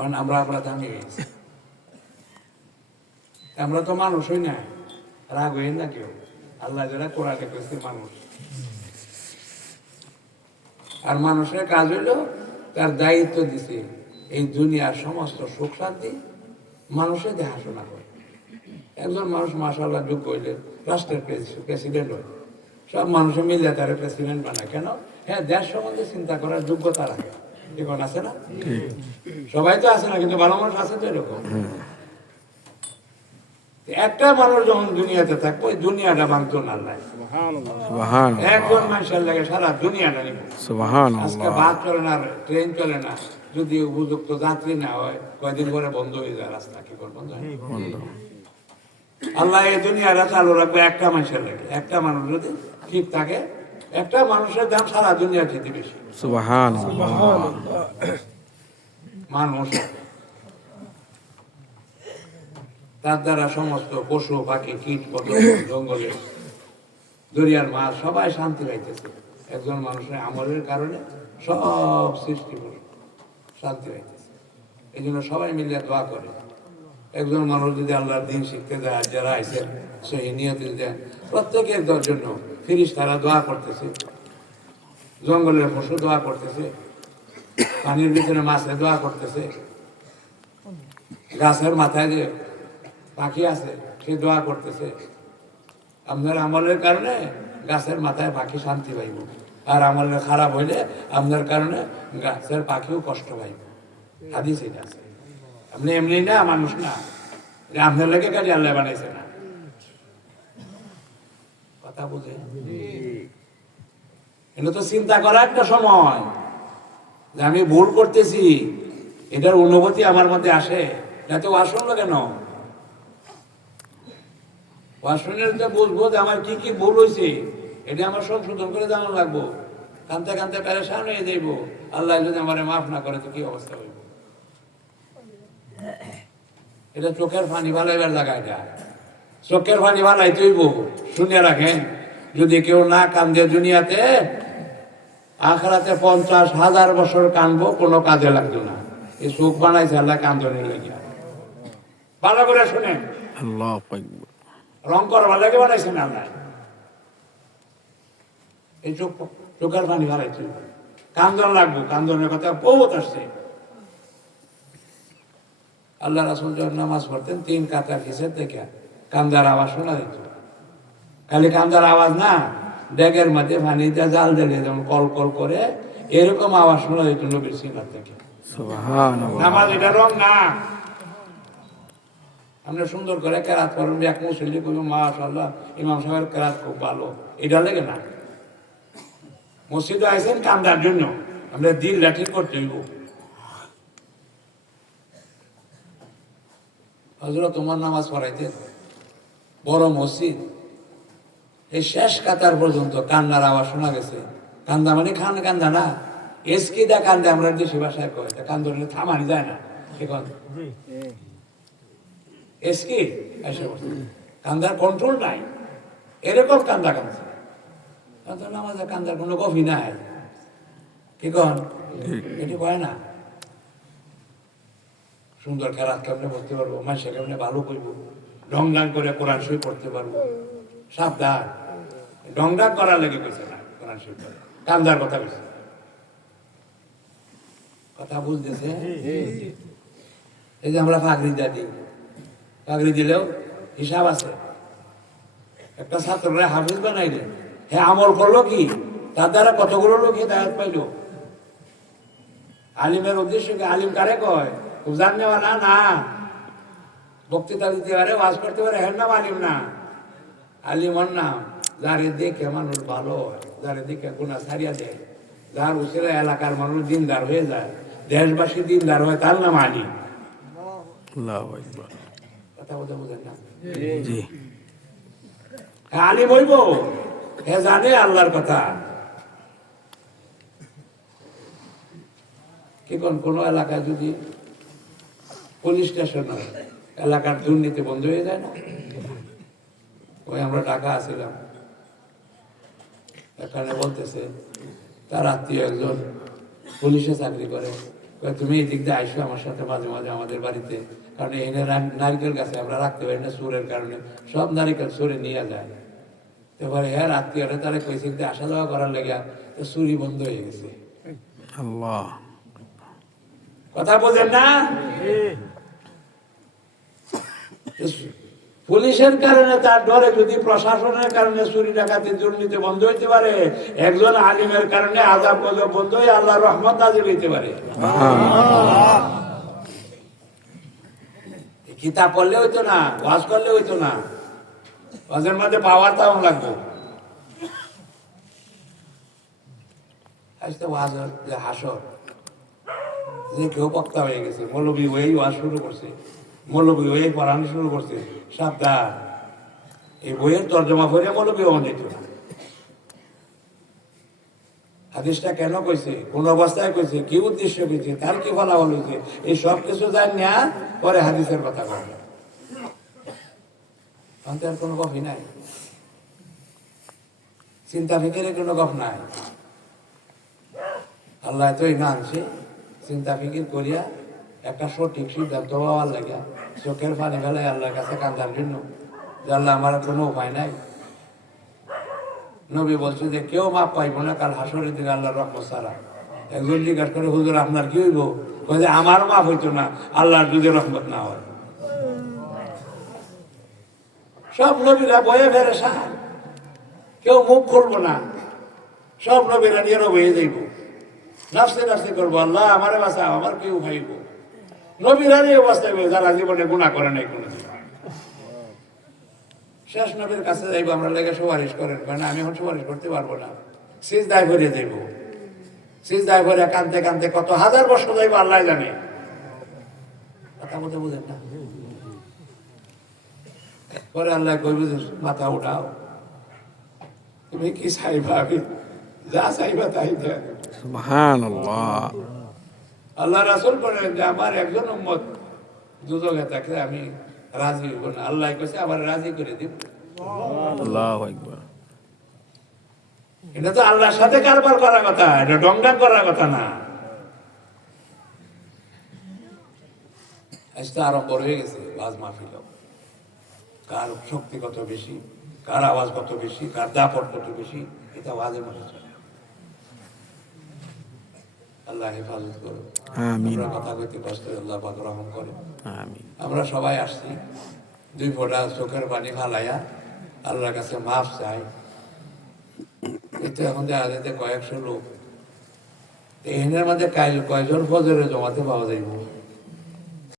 কারণ আমরা আমরা দামি গেছি। আমরা তো মানুষই না। রাগ হইন না কেউ। আল্লাহ যারা কোরআনে কইছে মানুষ। আর মানুষের কাজ হইল তার দায়িত্ব দিছে এই দুনিয়ার সমস্ত সুখ শান্তি মানুষের দেখাশোনা করে। একজন মানুষ মাসাল্লাহ যোগ্য হইলে রাষ্ট্রের প্রেসিডেন্ট হয়। সব মানুষে মিলে তার প্রেসিডেন্ট বানায়। কেন? হ্যাঁ দেশ সম্বন্ধে চিন্তা করার যোগ্যতা রাখে। এখন আছে না? সবাই তো আছে না কিন্তু ভালো মানুষ আছে তো এরকম। একটা মানুষ যখন দুনিয়াতে থাকব ওই দুনিয়াটা ভাঙতো না একজন মানুষের লাগে সারা দুনিয়াটা নিব। আজকে বাস চলে না ট্রেন চলে না যদি উপযুক্ত যাত্রী না হয় কয়দিন পরে বন্ধ হয়ে যায় রাস্তা কি করে বন্ধ হয়? আল্লাহ এই দুনিয়াটা চালু রাখবে একটা মানুষের লাগে। একটা মানুষ যদি ঠিক থাকে একটা মানুষের দাম সারা দুনিয়া খেতে বেশি। মানুষ। তার দ্বারা সমস্ত পশু পাখি কীট পতঙ্গ জঙ্গলে দরিয়ার মাছ সবাই শান্তি পাইতেছে। একজন মানুষের আমলের কারণে সব সৃষ্টি শান্তি পাইতেছে। এই জন্য সবাই মিলে দোয়া করে। একজন মানুষ যদি আল্লাহর দিন শিখতে যায় যারা আইসেন সেই নিয়তি দেন। প্রত্যেকের জন্য ফিরিস তারা দোয়া করতেছে। জঙ্গলের পশু দোয়া করতেছে। পানির ভিতরে মাছে দোয়া করতেছে। গাছের মাথায় যে পাখি আছে, সে দোয়া করতেছে। আপনার আমলের কারণে গাছের মাথায় পাখি শান্তি পাইব। আর আমলের খারাপ হইলে আপনার কারণে গাছের পাখিও কষ্ট পাইব। হাদিস এটা আছে। আপনি এমনি না, মানুষ না। আপনার লেগে কাজে আল্লাহ বানাইছে না। কথা বুঝে এটা তো চিন্তা করা একটা সময় যে আমি ভুল করতেছি, এটার অনুভূতি আমার মধ্যে আসে। যাতে ও আসলো কেন? ওয়াশরুমের তো বুঝব যে আমার কি কি ভুল হয়েছে এটা আমার সংশোধন করে জানা লাগবো। কানতে কানতে প্যারেশান হয়ে যাইব। আল্লাহ যদি আমার মাফ না করে, তো কি অবস্থা হইব? এটা চোখের পানি ভালাইবার জায়গা এটা। চোখের পানি ভালাই তৈব শুনে রাখেন যদি কেউ না কান্দে দুনিয়াতে আখরাতে পঞ্চাশ হাজার বছর কানবো কোনো কাজে লাগতো না। এই চোখ বানাইছে আল্লাহ কান্দনের লেগে ভালো করে আল্লাহু আকবার। রং করবার লাগে বানাইছেন আল্লাহ? এই চোখ চোখের পানি বানাইছে কান্দন লাগবো কান্দনের কথা বহুত আসছে। আল্লাহ রাসুল যখন নামাজ পড়তেন তিন কাতার কিসের থেকে কান্দার আওয়াজ শোনা যেত খালি কান্দার আওয়াজ না ডেগের মধ্যে পানিতে জাল দিলে যেমন কল কল করে এরকম আওয়াজ শোনা যেত নবীর সিনার থেকে। নামাজ এটা রং না। আমরা সুন্দর করে কেরাত করেন এক মুসল্লি করব মাশাল্লাহ ইমাম সাহেবের কেরাত খুব ভালো। এটা লেগে না। মসজিদে আইসেন কান্দার জন্য। আমরা দিল লাঠি করতে হইব। হজরত তোমার নামাজ পড়াইতে বড় মসজিদ। এই শেষ কাতার পর্যন্ত কান্নার আওয়াজ শোনা গেছে। কান্দা মানে খান কান্দা না। এসকি দা কান্দে আমরা দেশি ভাষায় কয় তা কান্দ হলে থামানি যায় না এখন। এসকি? কান্দার কন্ট্রোল নাই। এরকম কান্দা কান্দছে কান্দা আমাদের কান্দার কোনো কফি নাই। কি কন? এটি কয় না? সুন্দর খেলাত কেমনে পড়তে পারব মাসে কেমনে ভালো করব? ডং ডাং করে কোরআন শরীফ পড়তে পারব। সাবধান। ডং ডাং করার লেগে কইছে না, কোরআন শরীফ। কান্দার কথা কইছে। কথা বুঝতেছে এই যে আমরা ফাগরি দিই। চাকরি দিলেও হিসাব আছে। একটা ছাত্ররা হাফিজ বানাইলে হ্যাঁ আমল করল কি? তার দ্বারা কতগুলো লোক হিদায়ত পাইল? আলিমের উদ্দেশ্য কি? আলিম কারে কয়? নেওয়া না না। বক্তৃতা দিতে পারে ওয়াজ করতে পারে হ্যাঁ নাম আলিম না। আলিম ওর নাম যারে দেখে মানুষ ভালো হয় যারে দেখে গুণা ছাড়িয়া দেয় যার উচিরা এলাকার মানুষ দিনদার হয়ে যায় দেশবাসী দিনদার হয় তার নাম আলিম কথা বোঝেন না? হ্যাঁ, আলিম হইব হে জানে আল্লাহর কথা। কি কোন এলাকায় যদি পুলিশ স্টেশন হয় এলাকার দুর্নীতি বন্ধ হয়ে যায় না? ওই আমরা টাকা আসছিলাম এখানে বলতেছে তার আত্মীয় একজন পুলিশে চাকরি করে। তুমি এই দিক দিয়ে আইসো আমার সাথে মাঝে মাঝে আমাদের বাড়িতে। কারণ এখানে রা- নারকেল গাছে আমরা রাখতে পারি না সুরের কারণে। সব নারিকেল সুরে নিয়ে যায়। এবারে হ্যাঁ আত্মীয়রা তারা কইছে যে আসা যাওয়া করার লেগে তো চুরি বন্ধ হয়ে গেছে। আল্লাহ। কথা বোঝেন না? পুলিশের কারণে তার ডরে যদি প্রশাসনের কারণে চুরি ডাকাতি দুর্নীতি বন্ধ হইতে পারে, একজন আলিমের কারণে আজাব গজব বন্ধ হয়ে আল্লাহ রহমত নাজিল হইতে পারে। কিতাব পড়লে হইতো না, ওয়াজ করলে হইতো না। ওয়াজের মধ্যে পাওয়ার তাও লাগবে। আজকে ওয়াজ হাসর। যে কেউ বক্তা হয়ে গেছে, মৌলবী ওই ওয়াজ শুরু করছে। মৌলবী ওই পড়ানো শুরু করছে। সাবধান। এই বইয়ের তর্জমা করে মৌলবী হওয়া যেত হাদিসটা কেন কইছে? কোন অবস্থায় কইছে? কি উদ্দেশ্য কইছে? তার কি ফলাফল হয়েছে এই সব কিছু জান না পরে হাদিসের কথা কয়। অন্তে আর কোনো কফি নাই। চিন্তা ফিকিরে কোনো গপ নাই। আল্লাহ তো না আনছে। চিন্তা ফিকির করিয়া একটা সঠিক সিদ্ধান্ত হওয়ার লাগে চোখের পানি ফেলে আল্লাহর কাছে কান্দার জন্য। যে আল্লাহ আমার কোনো উপায় নাই। নবী বলছে যে, কেউ মাপ পাইব না, কাল হাসরের দিন আল্লাহর রহমত সারা একজন জিজ্ঞাসা করে, হুজুর, আপনার কি হইব? যে, আমার মাপ হইতো না, আল্লাহর যদি রহমত না হয়। সব নবীরা বয়ে ফেরে সার কেউ মুখ খুলবো না। সব নবীরা নিয়ে বয়ে যাইব। নাচতে নাচতে করব, আল্লাহ, আমারে বাসা আমার কেউ খাইব নবীরা এই অবস্থায় যারা জীবনে গুণা করে নাই কোনো শেষ নবীর কাছে যাইব, আমরা লেগে সুপারিশ করেন কারণ আমি এখন সুপারিশ করতে পারব না। সিজ দায় ভরে যাইব। সিজ দায় ভরে কানতে কানতে কত হাজার বছর যাইব, আল্লাহ জানে। কথা বলতে বুঝেন না। পরে আল্লাহ কইব মাথা উঠাও। তুমি কি চাইবা? আমি যা চাইবা তাই দেন। সুবহান আল্লাহ রাসুল বলেন যে আমার একজন উম্মত দুদকে থাকলে আমি রাজি হইব না। আল্লাহ কইছে আবার রাজি করে দিব আল্লাহ এটা তো আল্লাহর সাথে কারবার করার কথা এটা ডংডাং করার কথা না। আজ তো আরম্ভ হয়ে গেছে বাজ মাহফিল। কার শক্তি কত বেশি কার আওয়াজ কত বেশি কার দাপট কত বেশি এটা ওয়াজের মধ্যে চলে। আল্লাহ হেফাজত করো আমরা কথা কইতে কষ্ট আল্লাহ পাক রহম করে আমরা সবাই আসছি দুই ফোটা চোখের পানি ফালাইয়া আল্লাহর কাছে মাফ চাই। কিন্তু এখন দেখা যাচ্ছে কয়েকশো লোক। এখানের মধ্যে কাইল কয়জন ফজরে জমাতে পাওয়া যাইব?